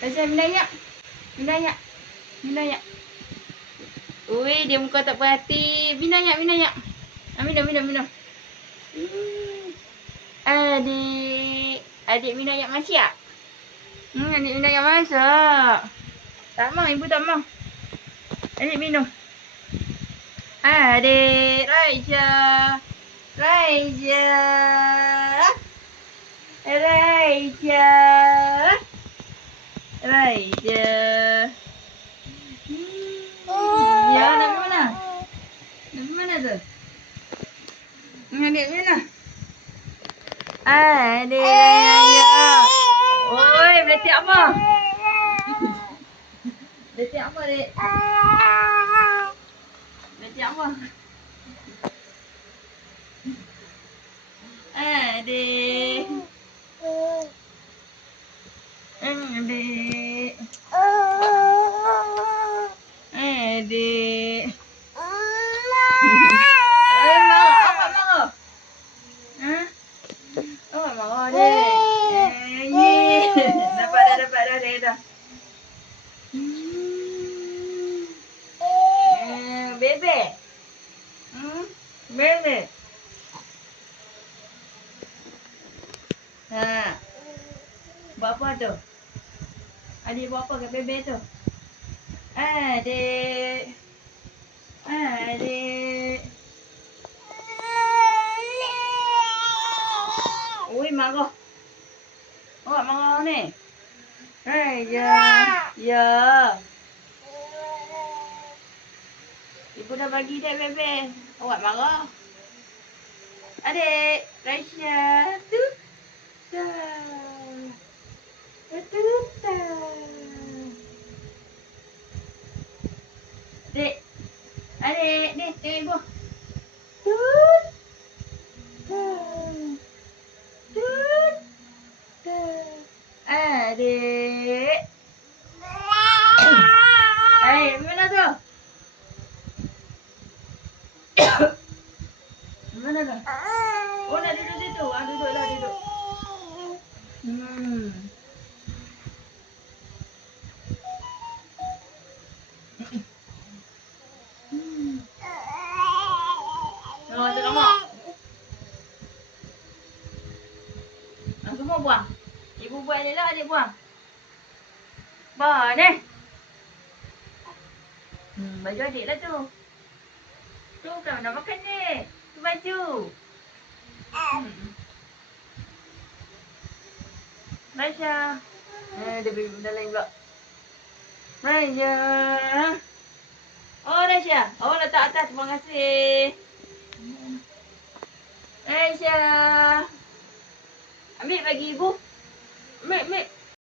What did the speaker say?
Raisa minayak. Minayak. Minayak. Ui, dia muka tak perhati. Minayak. Minum. Adik. Adik minayak masak. Adik minayak masak. Tak mau, ibu tak mau. Adik minum. Adik. Raisa. Ya, nak pergi mana? Nak pergi mana tu? Adik mana? Adik ya. Oi, beletik apa? Beletik apa, Dek? Beletik apa? Adik. Adik. Adik. Marah. Hah? Awak marah, Dek. Dapat dah, Dek dah. Bebek. Bebek. Ha. Buat apa tu? Adik buat apa kat bebek tu? Adik. Ui, marah. Awak marah ni? Ya. Ibu dah bagi dah bebek. Awak marah. Adik, Raisa. Dek. Adik, ni tengok ibu. Adik. Mana tu? Mana tu? Oh, nak duduk situ. Duduklah. Masuk kamar. Semua buang. Ibu buang elok, adik buang. Mana? Baju adik lah tu. Tu kan nak makan ni. Tu baju. Raisa. Dia beli benda lain pula. Raisa. Oh, Raisa. Oh, letak atas. Terima kasih. Raisa. Ambil bagi ibu. Ambil.